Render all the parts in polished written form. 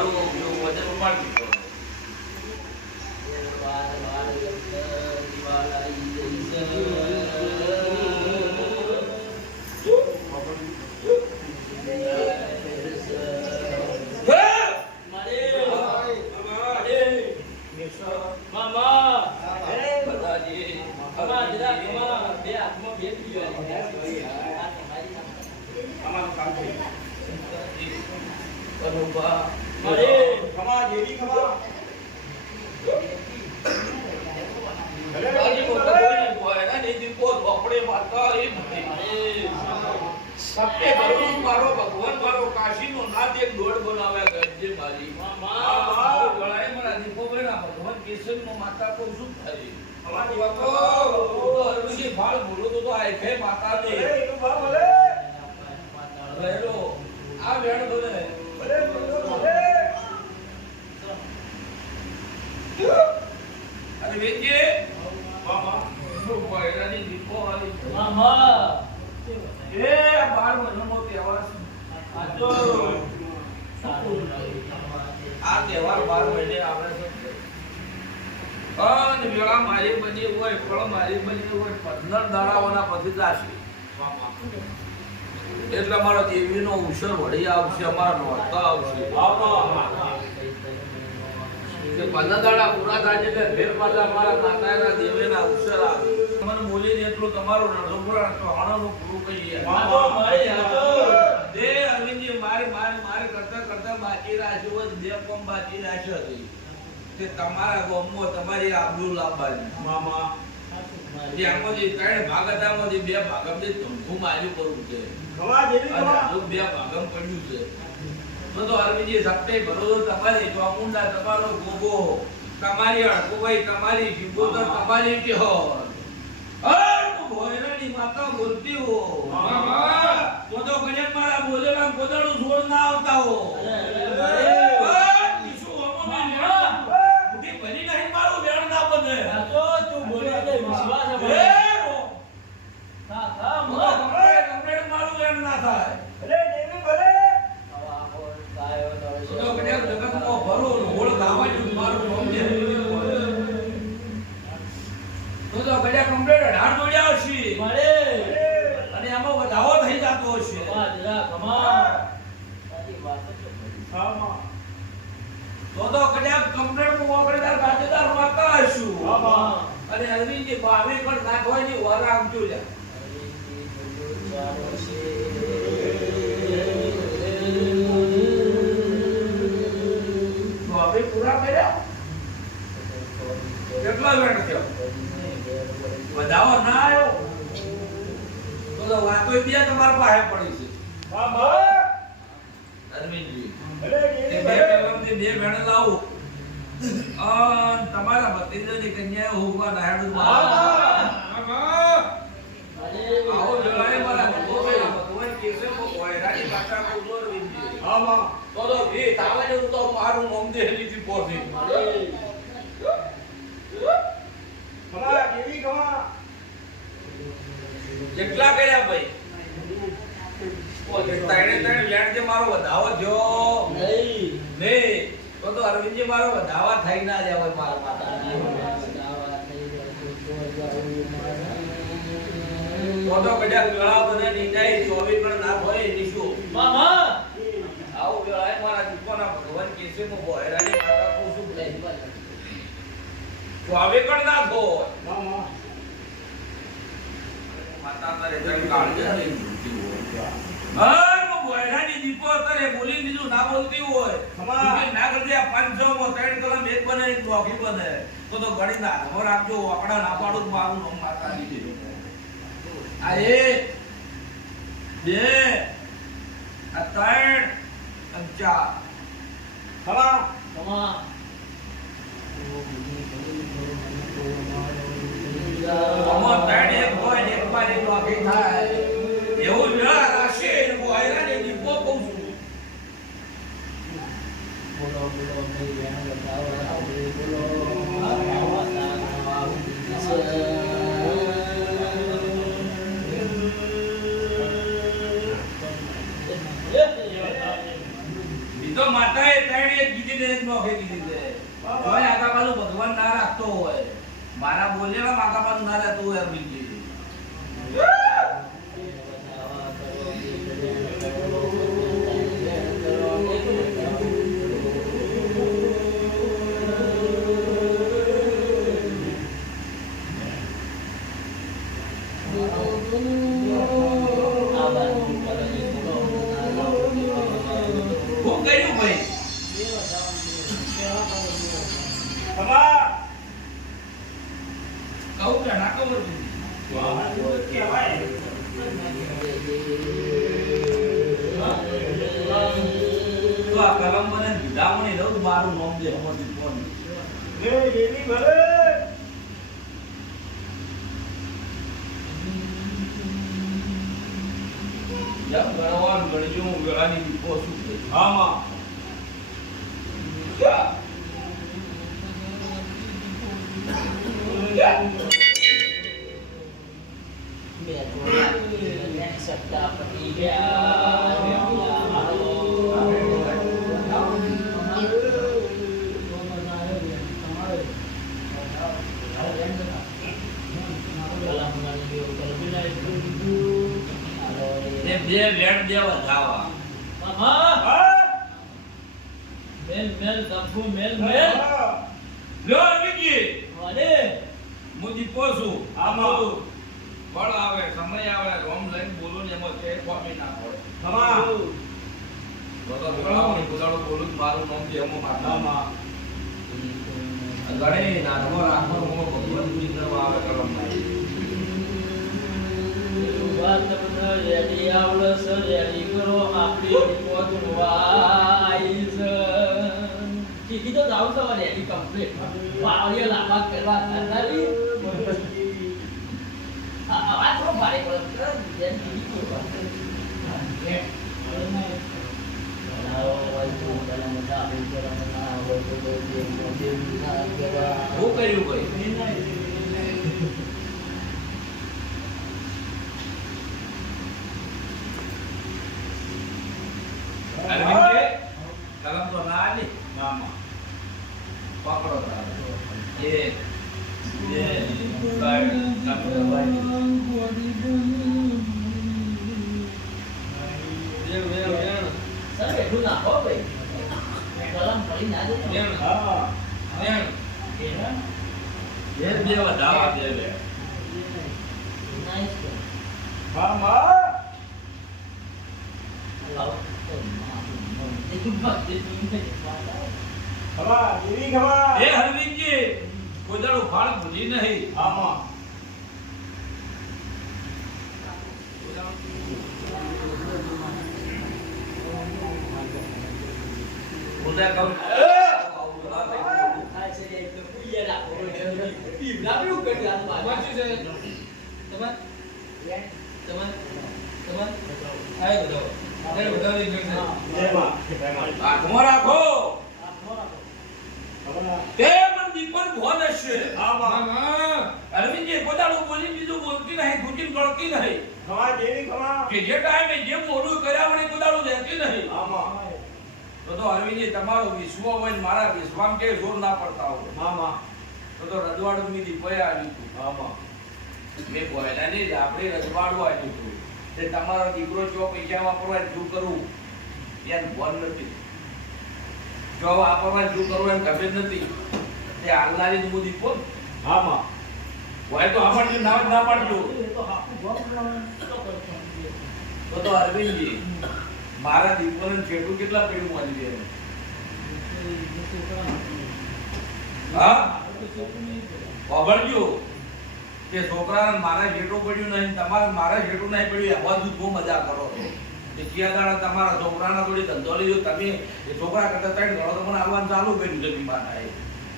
મારું વજન ઉપાડી દીધો. ભગવાન મારો કાશીનો નાથ એક દોડ બનાવ્યા ગજે મારી ભગવાન કેશવનો માતા તો શું થાય અમારી વાતો અરવિંદજી ફાળ બોલો તો આ છે માતા ને રહેલો આ વેણ બોલે અરે વેજે મામા શું કોયરાની દીપો વાળી મામા એ 12 મહિનાનો તહેવાર આ તો આ તહેવાર 12 મહિને આપણે છે અને વેળા મારી બની હોય ફળ મારી બની હોય 15 દાડાઓના પછી જાશે એટલે મારો દેવીનો ઉછર વળી આવશે અમારા નોરતા આવશે કે 15 દાડા પૂરા થાય એટલે ફેર પાછા મારા માતાના દેવીના ઉછર આવે મને બોલીને એટલું તમારું નરસોપુરા ચૌહાણનું પૂરું કહીએ દે અરવિંદજી મારી કરતા બાકી રાખ્યું હોય બે કોમ બાકી રાખ્યો હતી કે તમારા ગામમાં તમારી આબરૂ લાવવાની મામા જે આમાંથી 3 ભાગ હતા આમાંથી 2 ભાગમ જે ધમધું માર્યું કરવું છે ખવા દેવી ખવા 2 ભાગમ પડ્યું છે તો અરવિંદજી સપ્તે ભરો તમારી ચોમુંડા તમારો ગોગો તમારી અડકુભાઈ તમારી શિવોતર તમારી કે હો ભોયરાની માતા બોલતી હો મામા તો ગજન મારા બોલેલા ગોદડું છોડ ના આવતા હો શું હમો મામા બુદ્ધિ ભરી નહીં મારું વેણ ના બને આ તો તું બોલે તો વિશ્વાસ હે હા હા મોરા કમ્પ્લીટ મારું વેણ ના થાય અરે દેવી ભલે આવા હોલ કાયો તો ગજન જગતનો ભરો હોળ ગાવાનું મારું નામ છે તો ગજન કમ્પ્લીટ ઢાળ જોડ્યા છે મળે અને આમાં વધાવો થઈ જાતો છે વાહ જરા કમા સાચી વાત છે હા માં તો કદાચ કમ્પ્લીટ હું ઓગળદાર ગાજેદાર માતા હશું હા માં અને અરવિંદજી બાવે કણ નાખવાની વાર આવજો લે બાવે પૂરા કર્યા કેટલા વેણ થયો વધાવો ના આવ્યો તો વાતો બે તમાર પાસે પડી છે હા માં અરવિંદજી અરે બે કલમથી 2 વેણ લાવો તમારા ભત્રીજાની કન્યા હોવા નાયડું હા અરે આવો જળાય મારા ભગવાન કેશવ કોયરાની ભાષા બોલો અરવિંદજી હા માં તો એ તાવે તો મારું નામ દેહલીથી પોથી ભલા દેવી ગવા કેટલા કર્યા ભાઈ ત્રણે લેણ જે મારો વધાવો જો નહીં તો અરવિંદજી મારો વધાવા થઈ ના જાય હોય મારા માતા તો કદાચ ગળા બને ની જાય 24 પણ ના હોય એની શું મામા આવો ગળાય મારા દીપોના ભગવાન કેશવનો બોયરાની માતા કો શું લઈ 24 પણ ના હોય મામા માતા તારે જણ કાળજે હર બોયરાની દીપો તારે બોલી બીજું ના બોલતી હોય કે ના કરજે 500 માં 3 કલમ એક બને એક ડોગી બને તો ગણી ના હો રાખજો આકડા ના પાડું મારું નામ માતાની છે આ 1 2 આ 3 અને 4 ખવા ખવા અમાર તાણ એક હોય ને એક બાર એક ડોગી થાય એવું વેળા રાશે ને બોયરાની દીપો કહું છું બોલો બોલો નહીં વેણ બતાવો બોલો તો માતાએ ત્રણે ને નોખે કીધી છે કોઈ આગા બાજુ ભગવાન ના રાખતો હોય મારા બોલેલા આગા બાજુ ના રહેતું હોય અરવિંદજી હું કહ્યું ભાઈ કહું કે ના ખબર તો આ કલમ મને વિધામણી દઉં મારું નામ દે હમણાં કોણ એની ભલે જબ ગણવાનું ગણજો હું વેળાની દીપો શું આમાં બે વેણ બે વધાવા મેલ મેલ દફુ મેલ મેલ લો વિકી વાલે મુજી પોસુ આમાં ફળ આવે સમય આવે રોમ લઈને બોલો ને એમાં તે કોમી ના પડે તમા બતો બોલાવણી બોલાડો બોલું મારું નામ જે એમાં માતામાં ગણે ના નમો રાખો મો ભગવાન પૂજી કરવા આવે કરમ નહીં વાત તમને રેડી આવડસ રેડી કરો આપણી રિપોર્ટ વાઈસ કીધી તો જાવ તો રેડી કમ્પ્લીટ વાળીએ લાંબા કરવા નતાલી આ વાત તો ભારે પડે જેમ કીધી તો હું કર્યું ભાઈ અરવિંદ કે કલમ તો ના આલી નામાં પકડો તારે એ બાય નંબર બાય સર બેઠું ના હો ભાઈ કલમ પડી ના દે હા નેણ એ બે વધાવા દે બે નાઈસ હા માં લાવ એ હરવિંદજી કોદાળો ફાળ ભૂલી નહીં આમાં કોદા કહું આ છે એકદમ પૂયા રાખો ઈ લાવ્યું કરી આ વાત છે તમાર આય બધો અરે વધારે ગણ આત્મા રાખો તે મન દીપન ભોન છે આમાં અરવિંદજી કોદાળો બોલી બીજું બોલતી નહીં ઘૂટીન ગળતી નહીં ખવા દેવી ખવા કે જે ટાઈમે જે મોડું કર્યા વળી કોદાળો દેતી નહીં આમાં તો અરવિંદજી તમારો વિશ્વ હોય ને મારા વિશ્વામ કે જોર ના પડતા હોય આમાં તો રજવાડું મી દીપયા આવી તું આમાં મે બોયલા ને આપણે રજવાડું આવ્યું તું તે તમારો દીકરો જો પૈસા વાપરવા શું કરવું યાર બોલ નથી જો વાપરવા શું કરવું એમ ખબર નથી તે આલનારી જ મુદી કોણ હામાં હોય તો આપણને ના પાડજો તો અરવિંદજી મારા દીકરાને છેટું કેટલા પડ્યું મારી દે હા ખબરજો કે છોકરાને મારા જેટલું પડ્યું નહીં તમારે મારા જેટલું નહીં પડ્યું એવા જ બહુ મજા કરો છો કે ક્યાં દાડા તમારા છોકરાના થોડી ધંધો લીધો તમે એ છોકરા કરતા ત્રણ ઘણો તો મને આવવાનું ચાલુ કર્યું છે બીમાના એ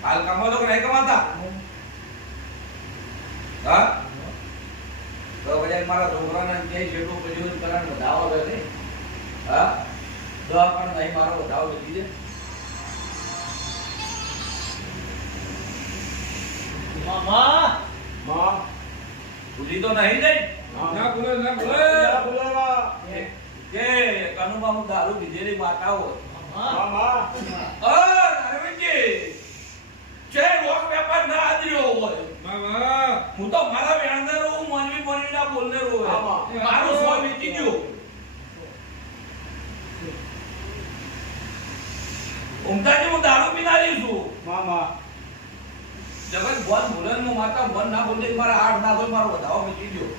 હાલ કમાતો કે નહીં કમાતા હા તો પછી મારા છોકરાને ક્યાંય જેટલું પડ્યું કરાને વધાવો છે ને હા દવા પણ નહીં મારો વધાવો લીધી છે મામા માં ભૂલી તો નહીં જઈ ના ભૂલે કે કનુમાં હું દારૂ પીધેલી માતા હોય મામા છે રોક વેપાર ના આદર્યો હોય મામા હું તો મારા વેણને રહું મોનવી ના બોલને રહું મારું સ્વ વીતી ગયું ઉમતાજી હું દારૂ પીનારી છું મામા જગત બોલ બોલન માં માતા બોલ ના બોલે મારા આઠ ના હોય મારો વધાવો વીતી ગયો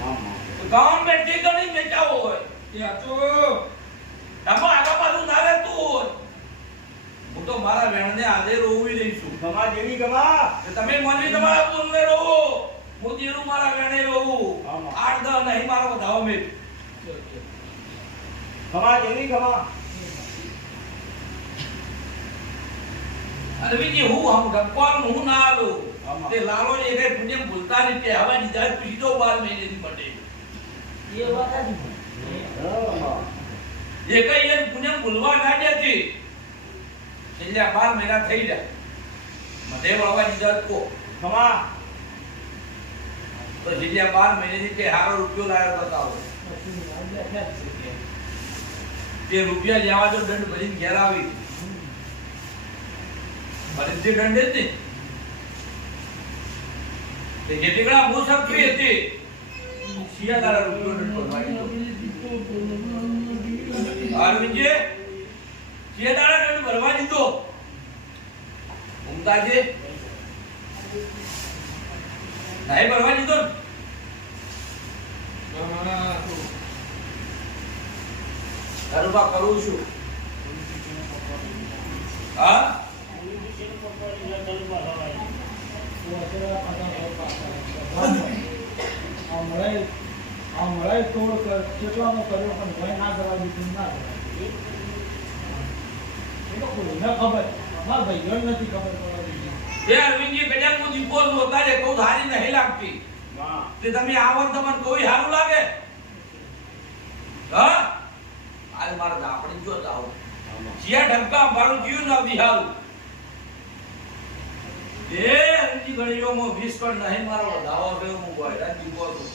મામા ગામ में ટીકણી બેચાવો હોય ત્યાં તો તમે આગા બાજુ ના રહેતું હોય હું તો મારા વેણને આદે રોવી રહી છું ગમા જેવી ગમા તમે મોનવી તમારા બોલને રહો હું જીરું મારા વેણે રહું આમાં. 8 10 નહીં મારો વધાવો મેં ગમા જેવી ગમા અને બીજી હું હમ ગપ્પાનું હું ના આલો આમાં. તે લાલો જે કઈ પુણ્ય ભૂલતા નહીં તે હવા દીધા પીધો 12 મહિનેની માટે એ વાત જ એ કઈ એમ પુણ્ય ભૂલવા ના દેતી છેલ્લા 12 મહિના થઈ જાય મને વાવા દીધા કો ગમા તો છેલ્લા 12 મહિનેથી તે હારો રૂપિયો લાયો બતાવો તે રૂપિયા લેવા જો દંડ ભરીને ઘેર આવી ભરી તે દંડ જ નહીં તે કેટલીકડા મુસાફરી હતી શિયા તારા રૂપિયો દંડ ભરવાની અરવિંદજી શિયા તારા દંડ ભરવા દીધો ઉમતાજી નહીં ભરવા દીધો મામા કરુબા કરું છું હા હમણાં તોડ કેટલાનો કર્યો પણ ભાઈ ના કરવા દીધું ના ખબર મારા ભાઈઓ નથી ખબર પડવા દીધી એ અરવિંદજી કદાચ હું દીપો છું અત્યારે કહું હારી નહીં લાગતી માં તે તમે આવો ને તમને કોઈ સારું લાગે હા આજ મારે દાપડી જો જાવ જીયા ઢબકા મારું જીવ ના બિહારું એ અરવિંદજી ગણીઓ મો 20 પણ નહીં મારો દાવો ગયો હું ગોયડા દીપો છું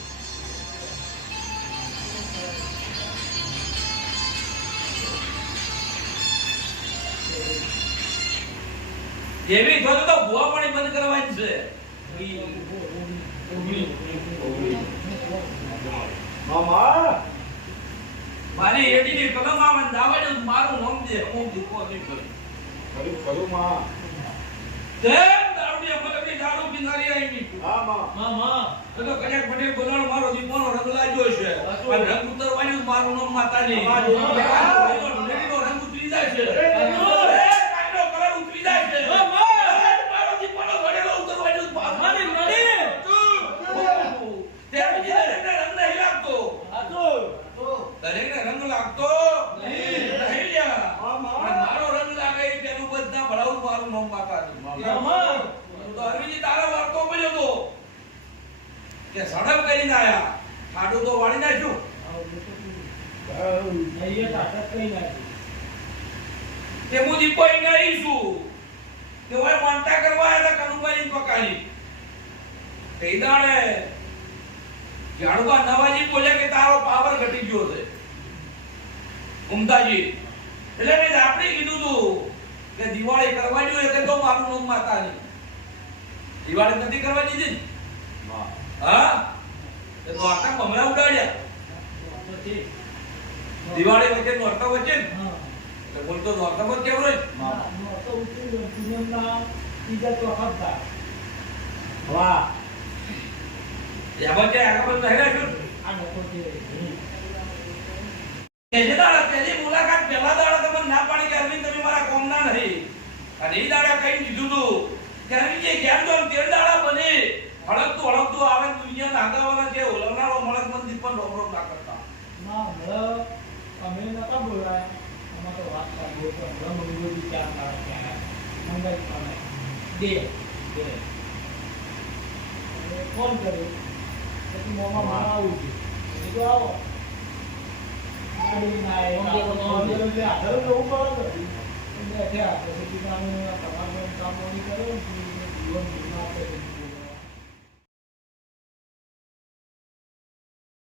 જેવી જોતો તો ભૂવા પાણી બંધ કરવાની છે મામા મારી એડીની કલમ આવે દાવાડે મારું નામ દે હું દીપો નહીં કરું કરું કરું માં તે દારૂડી અમલની દારૂ પીનારી આવી હા માં મામા તો કયાક પટેલ બોલાણો મારો દીપોનો રંગ લાગ્યો છે પણ રંગ ઉતરવાનું મારું નામ માતાજી લેડીનો રંગ ઉતરી જાય છે કાંઈનો કલર ઉતરી જાય છે મારો દીપોનો ઘડેલો ઉતરવાનું મારી નડી તે બીજી રંગ નહીં લાગતો દરેકને રંગ લાગતો નહીં લ્યા પણ મારો રંગ લાગે એ તેનું બધા ભળાવું મારું નામ માતાજી મામા તો અરવિંદજી તારો વાર્તો બોલ્યો તો કે સડક કરીને આયા ખાડું તો વાળી નાખ્યું તે હું દીપો ગઈ છું કે ઓય માનતા કરવા આયા હતા કનુભાઈ પકાડી તે દાડે જાણવા નવાજી બોલે કે તારો પાવર ઘટી ગયો છે ઉમતાજી એટલે મેં આપણે કીધું તું કે દિવાળી કરવાની હોય એટલે તો મારું નામ માતાજી દિવાળી નથી કરવા દીધી ને? હા એ તો આખા કમરા ઉડાડ્યા દિવાળી વચ્ચે નોરતા વચ્ચે ને એટલે બોલતો નોરતા વચ્ચે કેમ રહે વાહ એમાં કે આગળ બધું નહીં રાખ્યું કેજે દાડા તેની મુલાકાત પહેલા દાડા તમને ના પાડી કે અરવિંદ તમે મારા કોમના નહીં અને એ દાડા કઈ દીધું તું કે અરવિંદજી કેમ તો તેર દાડા બને હળકતું આવે દુનિયા નાગાવાના જે ઓલવનારો મળક મંદિર પણ રોમ ના કરતા અમે નતા બોલાય અમાર તો વાત કરી તો મંગળ ચાર ના મંગળ પામે દે ફોન કર્યો પછી મોમાં મારા આવું છે તો આવો ગાડી ના આવ્યો એટલે આધાર જવું પડે એટલે ત્યાં પછી કામ તમારું કામ નહીં કર્યો જીવન